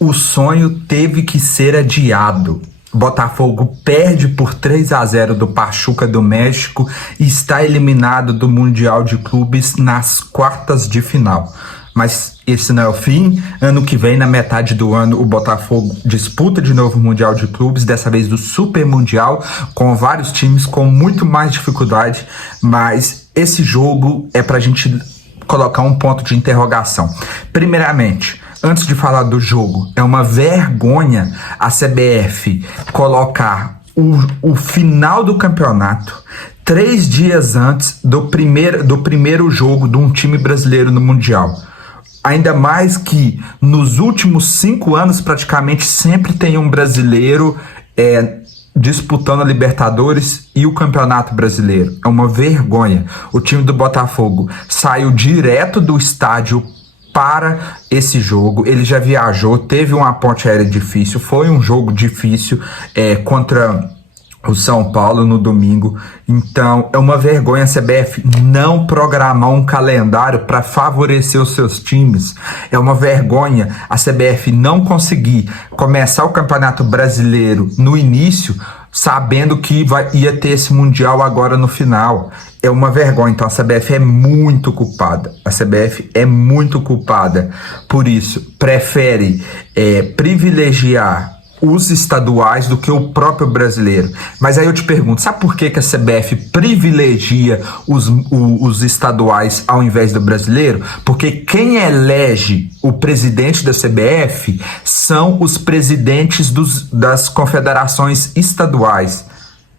O sonho teve que ser adiado. Botafogo perde por 3-0 do Pachuca do México e está eliminado do Mundial de Clubes nas quartas de final. Mas esse não é o fim. Ano que vem, na metade do ano, o Botafogo disputa de novo o Mundial de Clubes, dessa vez do Super Mundial, com vários times com muito mais dificuldade. Mas esse jogo é pra gente colocar um ponto de interrogação. Primeiramente, antes de falar do jogo, é uma vergonha a CBF colocar o final do campeonato 3 dias antes do primeiro jogo de um time brasileiro no Mundial. Ainda mais que nos últimos 5 anos praticamente sempre tem um brasileiro disputando a Libertadores e o Campeonato Brasileiro. É uma vergonha. O time do Botafogo saiu direto do estádio para esse jogo. Ele já viajou, teve uma ponte aérea difícil, foi um jogo difícil contra o São Paulo no domingo. Então é uma vergonha a CBF não programar um calendário para favorecer os seus times. É uma vergonha a CBF não conseguir começar o Campeonato Brasileiro no início, sabendo que ia ter esse Mundial agora no final. É uma vergonha. Então a CBF é muito culpada. A CBF é muito culpada. Por isso, prefere privilegiar os estaduais do que o próprio brasileiro. Mas aí eu te pergunto, sabe por que a CBF privilegia os estaduais ao invés do brasileiro? Porque quem elege o presidente da CBF são os presidentes das confederações estaduais.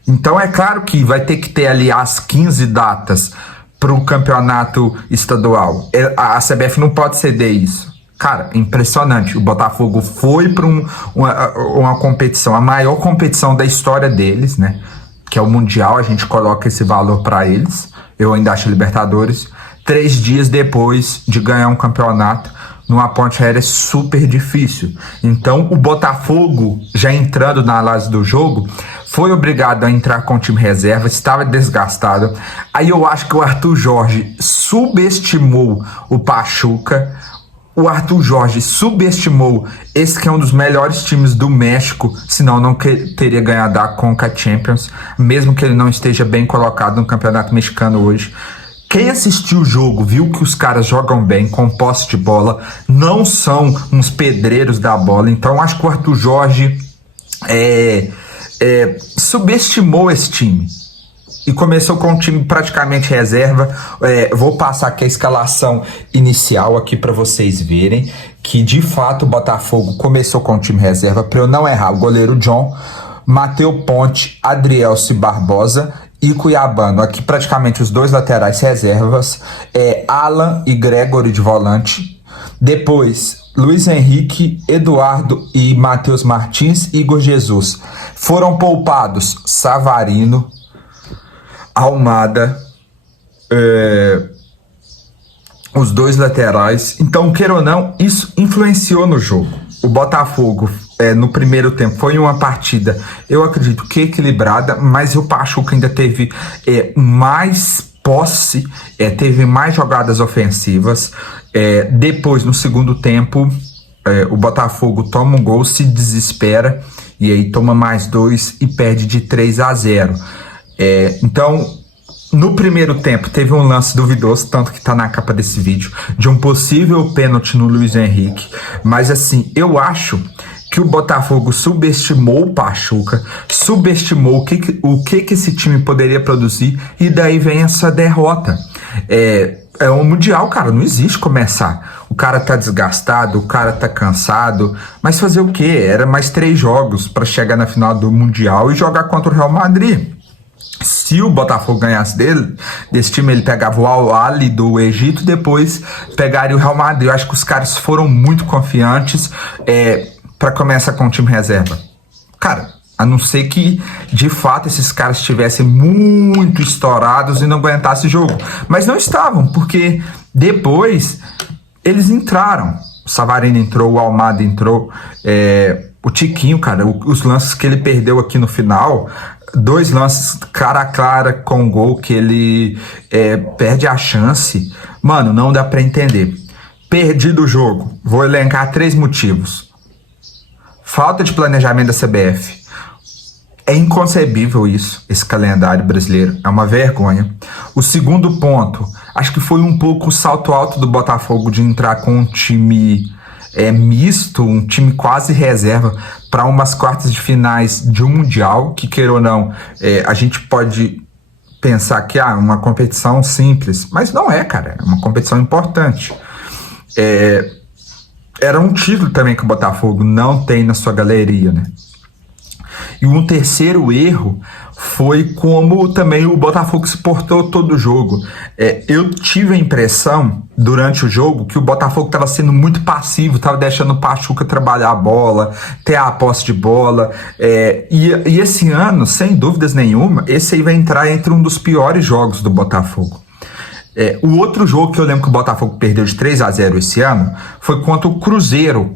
Então é claro que vai ter que ter ali as 15 datas para o campeonato estadual. A CBF não pode ceder isso. Cara, impressionante. O Botafogo foi para uma competição, a maior competição da história deles, né? Que é o Mundial, a gente coloca esse valor para eles. Eu ainda acho Libertadores. 3 dias depois de ganhar um campeonato numa ponte aérea super difícil. Então, o Botafogo, já entrando na análise do jogo, foi obrigado a entrar com o time reserva, estava desgastado. Aí eu acho que o Arthur Jorge subestimou o Pachuca. O Arthur Jorge subestimou esse que é um dos melhores times do México, senão não teria ganhado a Conca Champions, mesmo que ele não esteja bem colocado no Campeonato Mexicano hoje. Quem assistiu o jogo viu que os caras jogam bem, com posse de bola, não são uns pedreiros da bola. Então acho que o Arthur Jorge subestimou esse time. E começou com um time praticamente reserva. Vou passar aqui a escalação inicial aqui para vocês verem que de fato o Botafogo começou com um time reserva. Para eu não errar, o goleiro John, Matheus Ponte, Adrielce Barbosa e Cuiabano. Aqui praticamente os 2 laterais reservas, Alan e Gregory de volante. Depois Luiz Henrique, Eduardo e Matheus Martins, Igor Jesus. Foram poupados Savarino, Almada, os 2 laterais. Então, queira ou não, isso influenciou no jogo. O Botafogo, no primeiro tempo, foi uma partida, eu acredito que equilibrada, mas o Pachuca ainda teve mais posse, teve mais jogadas ofensivas. Depois, no segundo tempo, o Botafogo toma um gol, se desespera, e aí toma mais 2 e perde de 3-0. Então, no primeiro tempo, teve um lance duvidoso, tanto que está na capa desse vídeo, de um possível pênalti no Luiz Henrique. Mas assim, eu acho que o Botafogo subestimou o Pachuca, subestimou o que esse time poderia produzir, e daí vem essa derrota. É um Mundial, cara, não existe começar. O cara tá desgastado, o cara tá cansado, mas fazer o quê? Era mais 3 jogos para chegar na final do Mundial e jogar contra o Real Madrid. Se o Botafogo ganhasse desse time, ele pegava o Al-Ahly do Egito, depois pegaria o Real Madrid. Eu acho que os caras foram muito confiantes para começar com o time reserva. Cara, a não ser que, de fato, esses caras estivessem muito estourados e não aguentassem o jogo. Mas não estavam, porque depois eles entraram. O Savarino entrou, o Almada entrou, o Tiquinho, cara, os lances que ele perdeu aqui no final, 2 lances cara a cara com gol que ele perde a chance. Mano, não dá pra entender. Perdido o jogo. Vou elencar 3 motivos. falta de planejamento da CBF. É inconcebível isso, esse calendário brasileiro. É uma vergonha. O segundo ponto, acho que foi um pouco o salto alto do Botafogo de entrar com um time misto, um time quase reserva para umas quartas de finais de um Mundial, que queira ou não, a gente pode pensar que uma competição simples, mas não é, cara, é uma competição importante. Era um título também que o Botafogo não tem na sua galeria, né? E um terceiro erro foi como também o Botafogo se portou todo o jogo. Eu tive a impressão, durante o jogo, que o Botafogo estava sendo muito passivo, estava deixando o Pachuca trabalhar a bola, ter a posse de bola. E esse ano, sem dúvidas nenhuma, esse aí vai entrar entre um dos piores jogos do Botafogo. O outro jogo que eu lembro que o Botafogo perdeu de 3-0 esse ano foi contra o Cruzeiro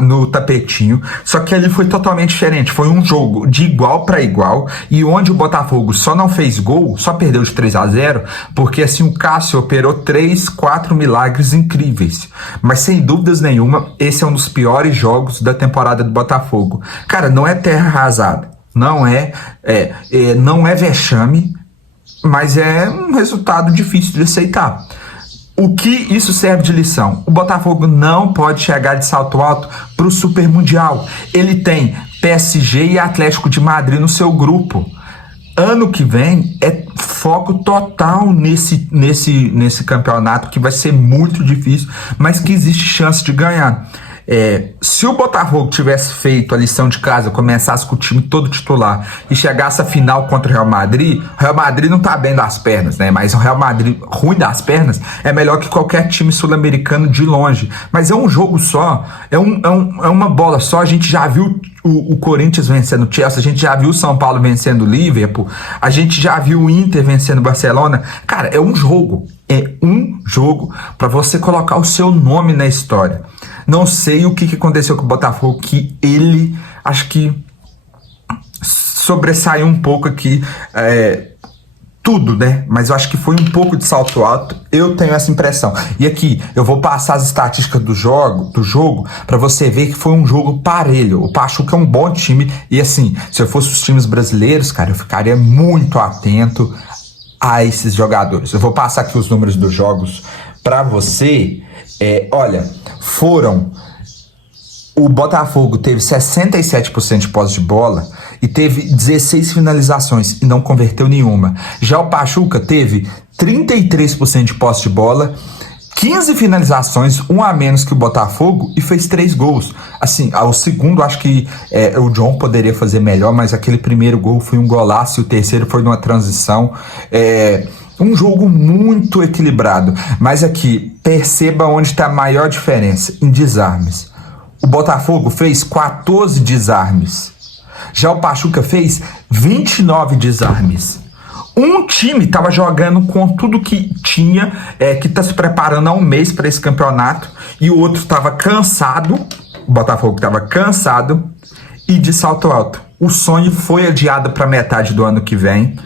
no Tapetinho, só que ali foi totalmente diferente, foi um jogo de igual para igual e onde o Botafogo só não fez gol, só perdeu de 3-0 porque assim o Cássio operou 4 milagres incríveis, mas sem dúvidas nenhuma esse é um dos piores jogos da temporada do Botafogo. Cara, não é terra arrasada, não é vexame, mas é um resultado difícil de aceitar. O que isso serve de lição? O Botafogo não pode chegar de salto alto para o Super Mundial. Ele tem PSG e Atlético de Madrid no seu grupo. Ano que vem é foco total nesse campeonato que vai ser muito difícil, mas que existe chance de ganhar. Se o Botafogo tivesse feito a lição de casa, começasse com o time todo titular e chegasse à final contra o Real Madrid não tá bem das pernas, né? Mas o Real Madrid ruim das pernas é melhor que qualquer time sul-americano de longe. Mas é um jogo só, é uma bola só. A gente já viu o Corinthians vencendo o Chelsea, a gente já viu o São Paulo vencendo o Liverpool, a gente já viu o Inter vencendo o Barcelona. Cara, é um jogo para você colocar o seu nome na história. Não sei o que aconteceu com o Botafogo, que ele, acho que sobressaiu um pouco aqui, tudo, né? Mas eu acho que foi um pouco de salto alto, eu tenho essa impressão. E aqui, eu vou passar as estatísticas do jogo para você ver que foi um jogo parelho. O Pachuca é um bom time, e assim, se eu fosse os times brasileiros, cara, eu ficaria muito atento a esses jogadores. Eu vou passar aqui os números dos jogos para você. Olha, o Botafogo teve 67% de posse de bola e teve 16 finalizações e não converteu nenhuma. Já o Pachuca teve 33% de posse de bola, 15 finalizações, um a menos que o Botafogo, e fez 3 gols. Assim, o segundo acho que o John poderia fazer melhor, mas aquele primeiro gol foi um golaço e o terceiro foi numa transição. Um jogo muito equilibrado, mas aqui, perceba onde está a maior diferença, em desarmes. O Botafogo fez 14 desarmes, já o Pachuca fez 29 desarmes. Um time estava jogando com tudo que tinha, que está se preparando há um mês para esse campeonato, e o outro estava cansado, o Botafogo estava cansado e de salto alto. O sonho foi adiado para metade do ano que vem.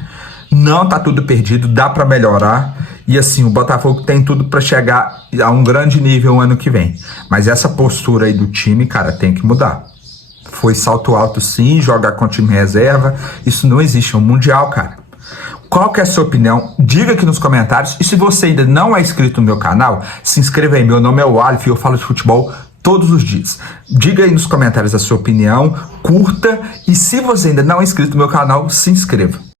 Não tá tudo perdido, dá para melhorar. E assim, o Botafogo tem tudo para chegar a um grande nível ano que vem. Mas essa postura aí do time, cara, tem que mudar. Foi salto alto sim, jogar com o time reserva. Isso não existe, é um mundial, cara. Qual que é a sua opinião? Diga aqui nos comentários. E se você ainda não é inscrito no meu canal, se inscreva aí. Meu nome é Walif e eu falo de futebol todos os dias. Diga aí nos comentários a sua opinião, curta. E se você ainda não é inscrito no meu canal, se inscreva.